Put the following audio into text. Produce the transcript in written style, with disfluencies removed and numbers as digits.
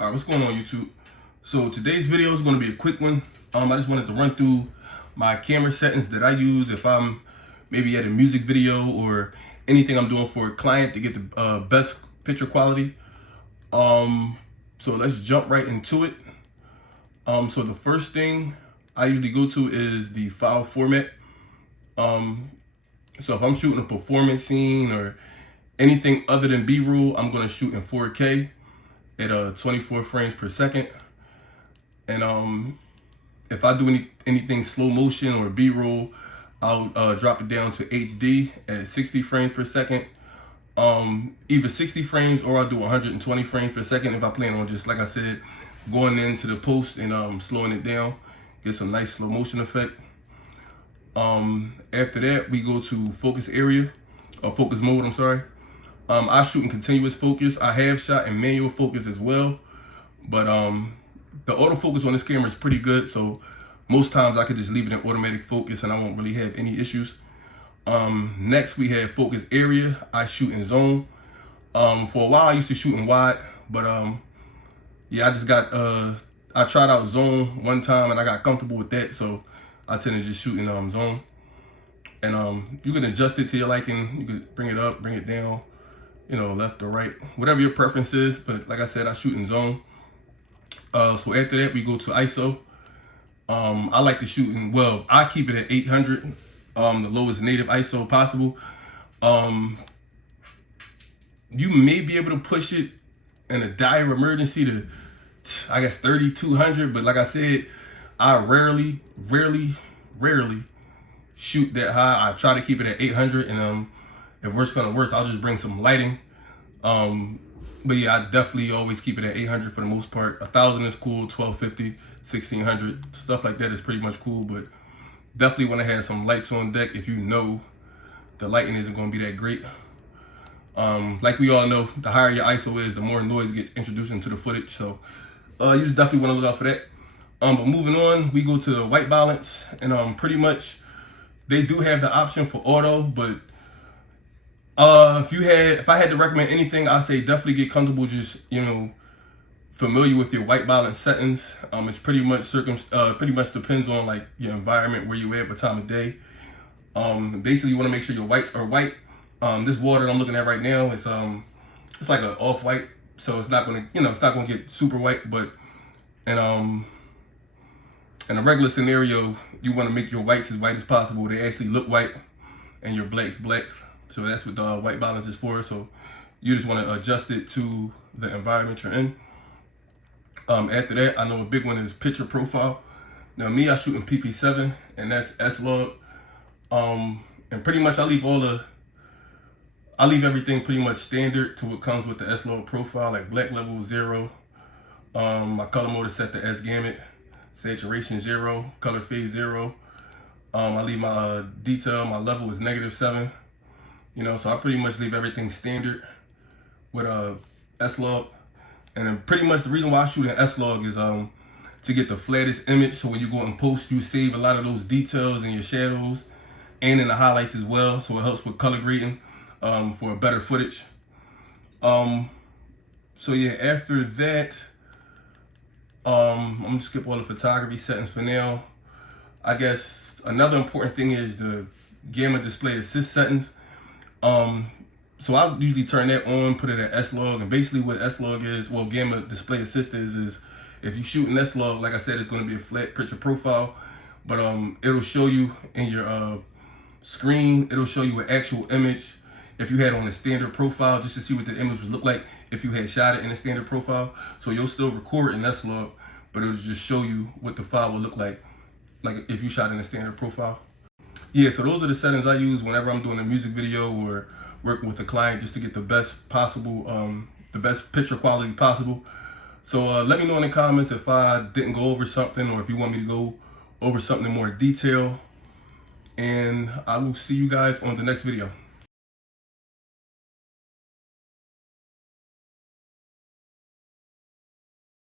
Alright, what's going on YouTube? So today's video is going to be a quick one. I just wanted to run through my camera settings that I use if I'm maybe at a music video or anything I'm doing for a client to get the best picture quality. So let's jump right into it. So the first thing I usually go to is the file format. So if I'm shooting a performance scene or anything other than B-roll, I'm going to shoot in 4K at 24 frames per second. And if I do anything slow motion or B-roll, I'll drop it down to HD at 60 frames per second. Either 60 frames or I'll do 120 frames per second if I plan on just, like I said, going into the post and slowing it down, get some nice slow motion effect. After that, we go to focus area, or focus mode, I'm sorry. I shoot in continuous focus. I have shot in manual focus as well, but the autofocus on this camera is pretty good, so most times I could just leave it in automatic focus and I won't really have any issues. Next we have focus area. I shoot in zone. For a while I used to shoot in wide, but yeah, I tried out zone one time and I got comfortable with that, so I tend to just shoot in zone. And you can adjust it to your liking. You can bring it up, bring it down, you know, left or right, whatever your preference is. But like I said, I shoot in zone. So after that, we go to ISO. I like to shoot in, well, I keep it at 800, the lowest native ISO possible. You may be able to push it in a dire emergency to, I guess, 3200. But like I said, I rarely shoot that high. I try to keep it at 800, and if worse gonna worse, I'll just bring some lighting. But yeah, I definitely always keep it at 800 for the most part. 1000 is cool, 1250, 1600, stuff like that is pretty much cool. But definitely want to have some lights on deck if you know the lighting isn't going to be that great. Like we all know, the higher your ISO is, the more noise gets introduced into the footage. So you just definitely want to look out for that. But moving on, we go to the white balance, and pretty much they do have the option for auto, but if I had to recommend anything, I'd say definitely get comfortable, just, you know, familiar with your white balance settings. It's pretty much depends on like your environment, where you at, what time of day. Basically you want to make sure your whites are white. This water that I'm looking at right now is it's like an off-white, so it's not gonna, you know, it's not gonna get super white, but in a regular scenario, you want to make your whites as white as possible. They actually look white and your blacks black. So that's what the white balance is for. So you just want to adjust it to the environment you're in. After that, I know a big one is picture profile. Now me, I shoot in PP7, and that's S-Log. And pretty much I leave everything pretty much standard to what comes with the S-Log profile, like black level 0. My color mode is set to S gamut, saturation 0, color fade 0. I leave my detail, my level is -7. You know, so I pretty much leave everything standard with S-Log. And then pretty much the reason why I shoot in S-Log is to get the flattest image. So when you go and post, you save a lot of those details in your shadows and in the highlights as well. So it helps with color grading for a better footage. So yeah, after that, I'm gonna skip all the photography settings for now. I guess another important thing is the gamma display assist settings. So I usually turn that on, put it at S-Log, and basically what S-Log is, well, gamma display assist is if you shoot in S-Log, like I said, it's going to be a flat picture profile, but it'll show you in your screen, it'll show you an actual image if you had on a standard profile, just to see what the image would look like if you had shot it in a standard profile. So you'll still record in S-Log, but it'll just show you what the file will look like if you shot in a standard profile. Yeah, so those are the settings I use whenever I'm doing a music video or working with a client, just to get the best possible, the best picture quality possible. So let me know in the comments if I didn't go over something, or if you want me to go over something in more detail. And I will see you guys on the next video.